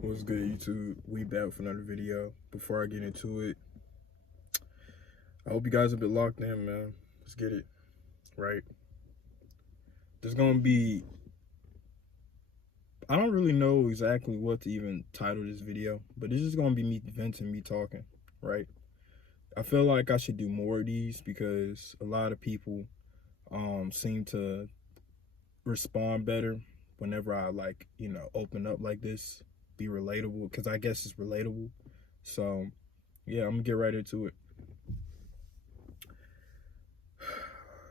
What's good, YouTube? We back with another video. Before I get into it, I hope you guys have been locked in, man. Let's get it, right? There's gonna be, I don't really know exactly what to even title this video, but this is gonna be me venting, me talking, right? I feel like I should do more of these because a lot of people seem to respond better whenever I open up like this, be relatable, because I guess it's relatable. So yeah, I'm gonna get right into it.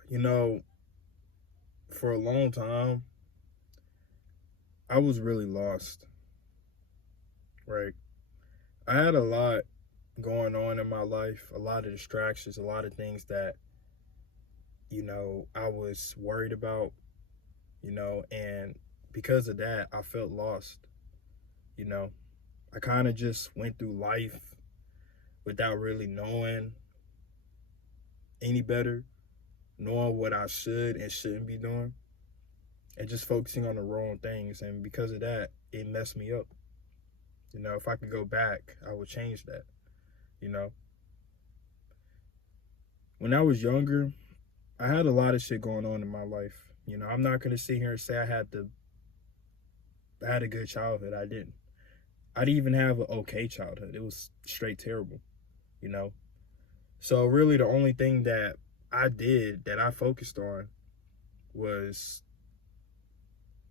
You know, for a long time, I was really lost, right? I had a lot going on in my life, a lot of distractions, a lot of things that, I was worried about, and because of that, I felt lost, you know. I kind of just went through life without really knowing any better, knowing what I should and shouldn't be doing, and just focusing on the wrong things. And because of that, it messed me up. If I could go back, I would change that. You know, when I was younger, I had a lot of shit going on in my life. I'm not gonna sit here and say I had a good childhood. I didn't. I didn't even have an okay childhood. It was straight terrible. You know, so really the only thing that I did that I focused on was,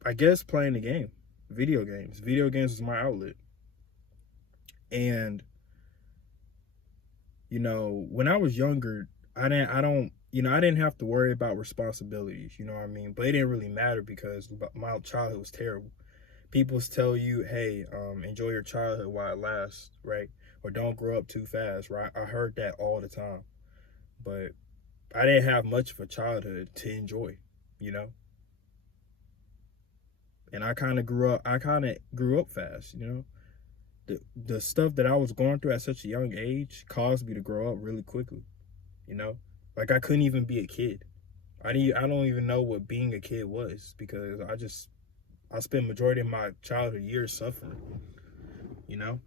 I guess, playing the game, video games. Video games was my outlet, and when I was younger, I didn't have to worry about responsibilities, you know what I mean? But it didn't really matter because my childhood was terrible. People tell you, hey, enjoy your childhood while it lasts, right? Or don't grow up too fast, right? I heard that all the time. But I didn't have much of a childhood to enjoy, you know? And I kind of grew up fast, the stuff that I was going through at such a young age caused me to grow up really quickly, you know? Like I couldn't even be a kid. I don't even know what being a kid was because I spent majority of my childhood years suffering, you know?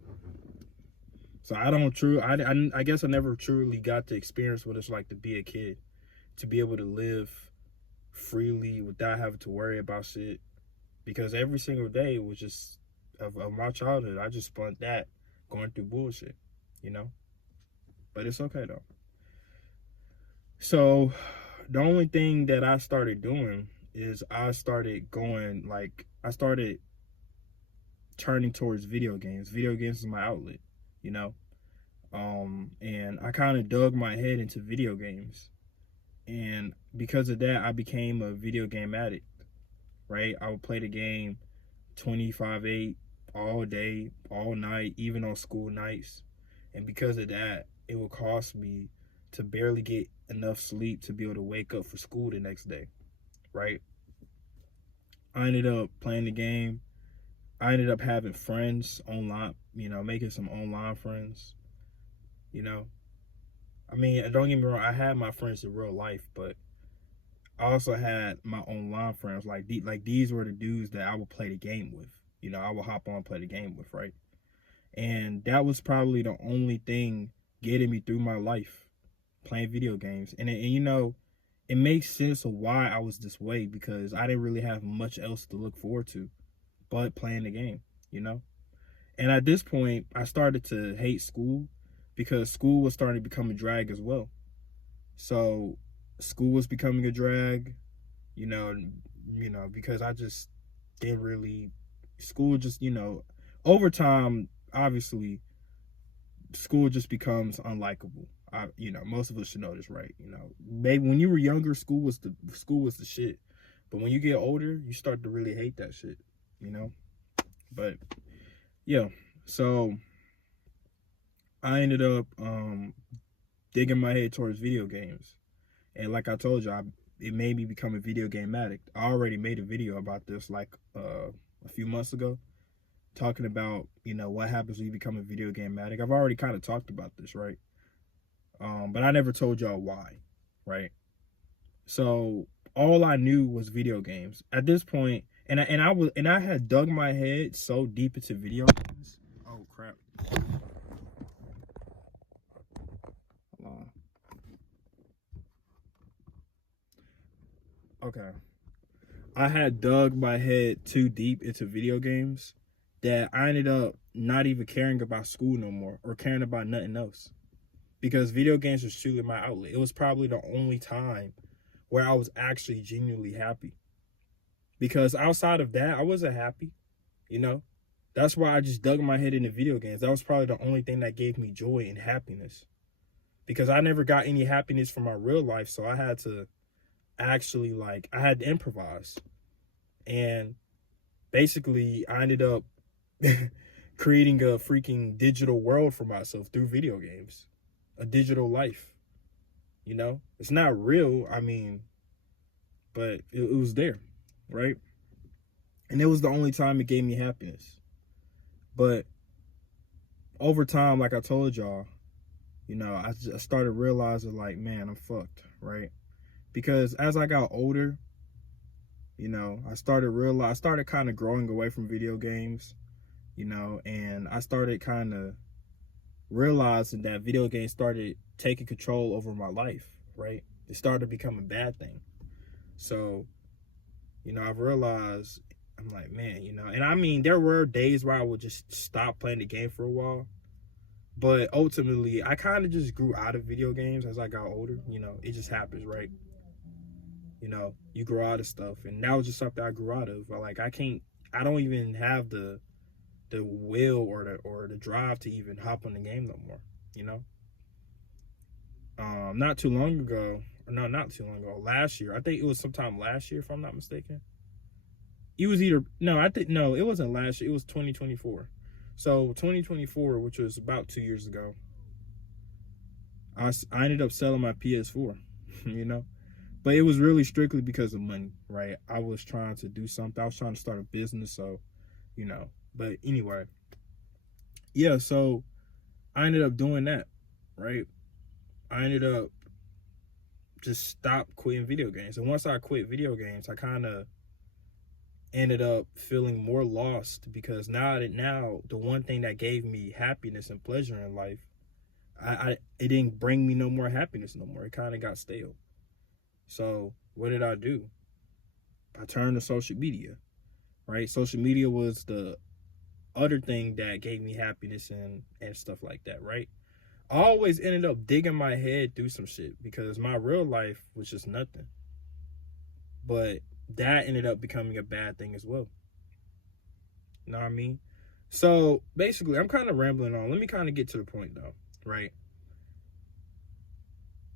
So I guess I never truly got to experience what it's like to be a kid, to be able to live freely without having to worry about shit, because every single day was just of my childhood, I just spent that going through bullshit, you know? But it's okay though. So the only thing that I started doing is I started turning towards video games. Video games is my outlet, you know? And I kind of dug my head into video games. And because of that, I became a video game addict, right? I would play the game 25/8 all day, all night, even on school nights. And because of that, it would cost me to barely get enough sleep to be able to wake up for school the next day, right? I ended up playing the game. I ended up having friends online, making some online friends, you know. I mean, don't get me wrong, I had my friends in real life, but I also had my online friends. These were the dudes that I would play the game with. I would hop on and play the game with, right? And that was probably the only thing getting me through my life, playing video games. And it makes sense of why I was this way because I didn't really have much else to look forward to but playing the game, you know? And at this point, I started to hate school because school was starting to become a drag as well. So school was becoming a drag, because I just didn't really, school just, over time, obviously, school just becomes unlikable. Most of us should know this, right? Maybe when you were younger, school was the shit. But when you get older, you start to really hate that shit, But yeah, so I ended up digging my head towards video games. And like I told you, it made me become a video game addict. I already made a video about this a few months ago, talking about, what happens when you become a video game addict. I've already kind of talked about this, right? But I never told y'all why, right? So all I knew was video games. At this point, And I had dug my head so deep into video games. Oh crap. Hold on. Okay. I had dug my head too deep into video games that I ended up not even caring about school no more or caring about nothing else. Because video games was truly my outlet. It was probably the only time where I was actually genuinely happy. Because outside of that, I wasn't happy, you know? That's why I just dug my head into video games. That was probably the only thing that gave me joy and happiness. Because I never got any happiness from my real life, so I had to actually, like, I had to improvise. And basically, I ended up creating a freaking digital world for myself through video games. A digital life, you know? It's not real, I mean, but it was there, right? And it was the only time it gave me happiness. But over time, like I told y'all, you know, I started realizing, like, man, I'm fucked, right? Because as I got older, you know, I started kind of growing away from video games, you know, and I started kind of realizing that video games started taking control over my life, right? It started to become a bad thing. So, you know, I've realized, I'm like, man, you know, and I mean, there were days where I would just stop playing the game for a while. But ultimately, I kind of just grew out of video games as I got older. You know, it just happens, right? You know, you grow out of stuff. And that was just something I grew out of. But like, I don't even have the will or the drive to even hop on the game no more, you know? Not too long ago, last year, I think it was sometime last year, if I'm not mistaken. It was it wasn't last year, it was 2024. So 2024, which was about 2 years ago, I ended up selling my PS4, you know? But it was really strictly because of money, right? I was trying to do something. I was trying to start a business, so, you know. But anyway, yeah, so I ended up doing that, right? I ended up just stopped quitting video games. And once I quit video games, I kind of ended up feeling more lost because now the one thing that gave me happiness and pleasure in life, it didn't bring me no more happiness no more. It kind of got stale. So what did I do? I turned to social media, right? Social media was the other thing that gave me happiness and stuff like that, right? I always ended up digging my head through some shit because my real life was just nothing. But that ended up becoming a bad thing as well. You know what I mean? So basically, I'm kind of rambling on. Let me kind of get to the point though, right?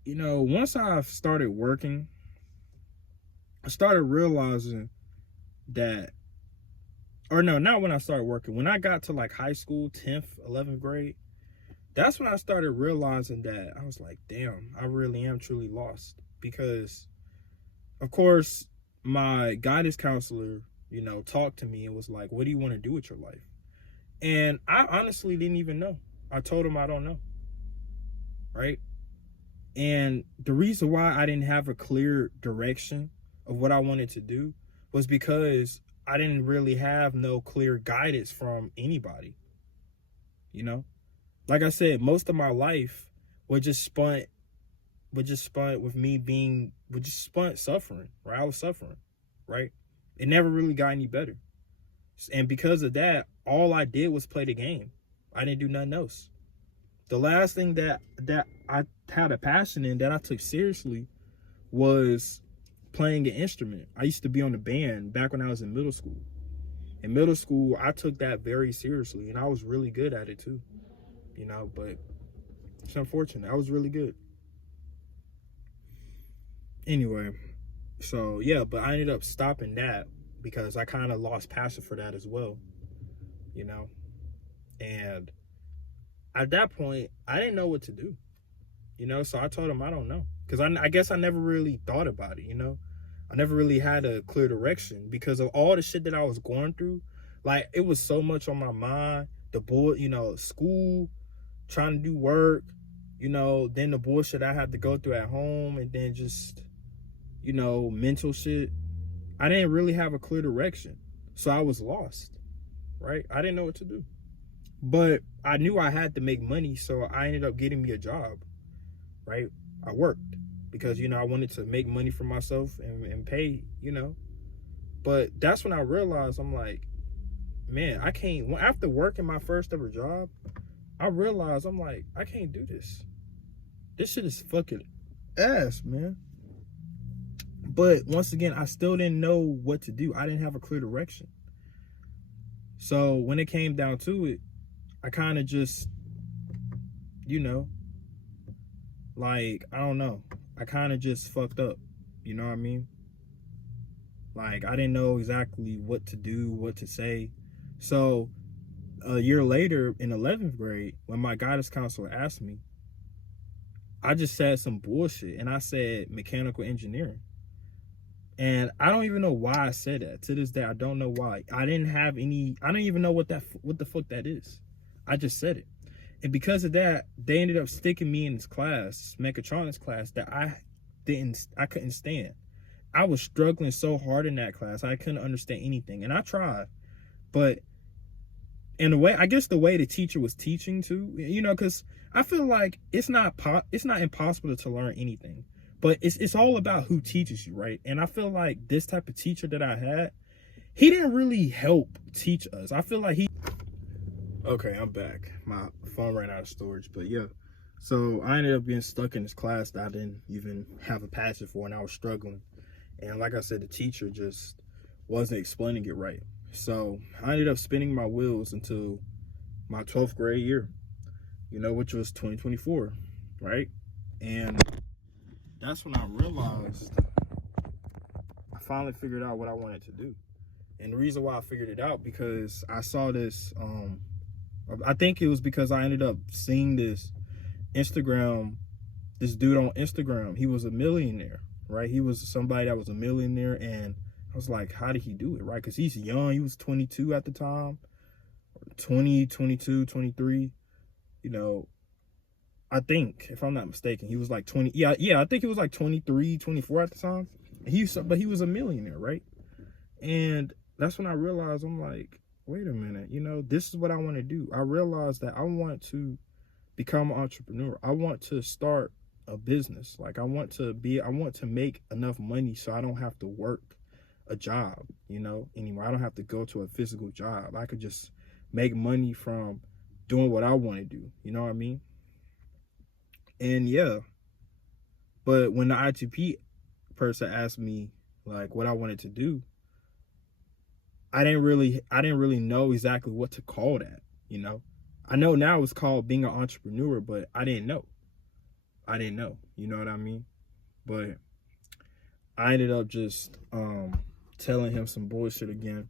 You know, once I started working, I started realizing that, or no, not when I started working. When I got to like high school, 10th, 11th grade, that's when I started realizing that I was like, damn, I really am truly lost. Because, of course, my guidance counselor, you know, talked to me and was like, what do you want to do with your life? And I honestly didn't even know. I told him I don't know, right? And the reason why I didn't have a clear direction of what I wanted to do was because I didn't really have no clear guidance from anybody, you know? Like I said, most of my life was just spent with me suffering, right? I was suffering, right? It never really got any better. And because of that, all I did was play the game. I didn't do nothing else. The last thing that I had a passion in that I took seriously was playing an instrument. I used to be on the band back when I was in middle school. In middle school, I took that very seriously, and I was really good at it too, you know, but it's unfortunate. I was really good. Anyway, so yeah, but I ended up stopping that because I kind of lost passion for that as well, you know, and at that point, I didn't know what to do, you know, so I told him I don't know. Because I guess I never really thought about it, you know. I never really had a clear direction because of all the shit that I was going through. Like, it was so much on my mind. You know, school, trying to do work, you know, then the bullshit I had to go through at home, and then just, you know, mental shit. I didn't really have a clear direction. So I was lost, right? I didn't know what to do. But I knew I had to make money, so I ended up getting me a job, right? I worked because, you know, I wanted to make money for myself and pay, you know. But that's when I realized, I'm like, man, I can't. After working my first ever job, I realized, I'm like, I can't do this. This shit is fucking ass, man. But once again, I still didn't know what to do. I didn't have a clear direction. So when it came down to it, I kind of just, you know, like, I don't know. I kind of just fucked up. You know what I mean? Like, I didn't know exactly what to do, what to say. So a year later in 11th grade, when my guidance counselor asked me, I just said some bullshit and I said mechanical engineering. And I don't even know why I said that. To this day, I don't know why. I don't even know what the fuck that is. I just said it. And because of that, they ended up sticking me in this class, mechatronics class, that I couldn't stand. I was struggling so hard in that class. I couldn't understand anything. And I tried. But in a way, I guess the way the teacher was teaching too, you know, because I feel like it's not impossible to learn anything. But it's all about who teaches you, right? And I feel like this type of teacher that I had, he didn't really help teach us. I feel like Okay, I'm back. My phone ran out of storage, but yeah. So I ended up being stuck in this class that I didn't even have a passion for, and I was struggling. And like I said, the teacher just wasn't explaining it right. So I ended up spinning my wheels until my 12th grade year, you know, which was 2024, right? And that's when I realized I finally figured out what I wanted to do. And the reason why I figured it out, because I saw this, I think it was because I ended up seeing this dude on Instagram. He was a millionaire, right? He was somebody that was a millionaire, and I was like, how did he do it, right? Because he's young. He was 22 at the time, 20, 22, 23, you know. I think, if I'm not mistaken, he was like 20. Yeah, I think he was like 23, 24 at the time. But he was a millionaire, right? And that's when I realized, I'm like, wait a minute, you know, this is what I want to do. I realized that I want to become an entrepreneur. I want to start a business. Like, I want to make enough money so I don't have to work a job, you know, anymore. I don't have to go to a physical job. I could just make money from doing what I want to do. You know what I mean? And yeah, but when the ITP person asked me like what I wanted to do, I didn't really know exactly what to call that, you know. I know now it's called being an entrepreneur, but I didn't know. You know what I mean? But I ended up just telling him some bullshit again.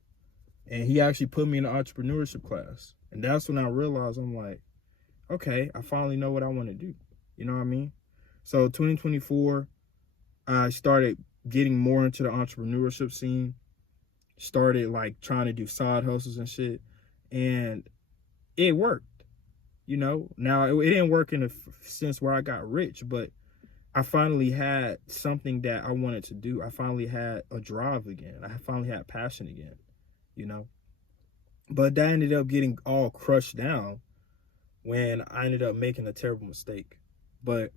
And he actually put me in an entrepreneurship class. And that's when I realized, I'm like, okay, I finally know what I want to do. You know what I mean? So 2024, I started getting more into the entrepreneurship scene. Started like trying to do side hustles and shit. And it worked. You know, now it didn't work in a sense where I got rich, but I finally had something that I wanted to do. I finally had a drive again. I finally had passion again, you know. But that ended up getting all crushed down when I ended up making a terrible mistake. But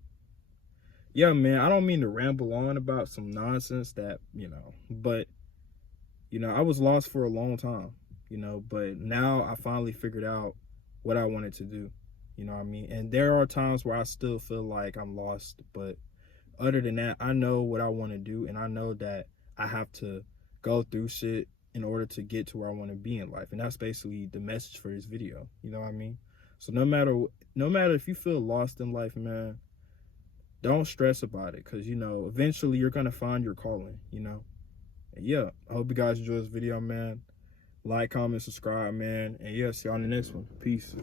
yeah, man, I don't mean to ramble on about some nonsense that, you know, but, you know, I was lost for a long time, you know, but now I finally figured out what I wanted to do, you know what I mean? And there are times where I still feel like I'm lost, but other than that, I know what I want to do, and I know that I have to go through shit in order to get to where I want to be in life. And that's basically the message for this video, you know what I mean? So no matter if you feel lost in life, man, don't stress about it, because, you know, eventually you're going to find your calling, you know? And yeah, I hope you guys enjoy this video, man. Like, comment, subscribe, man. And yeah, see you on the next one. Peace.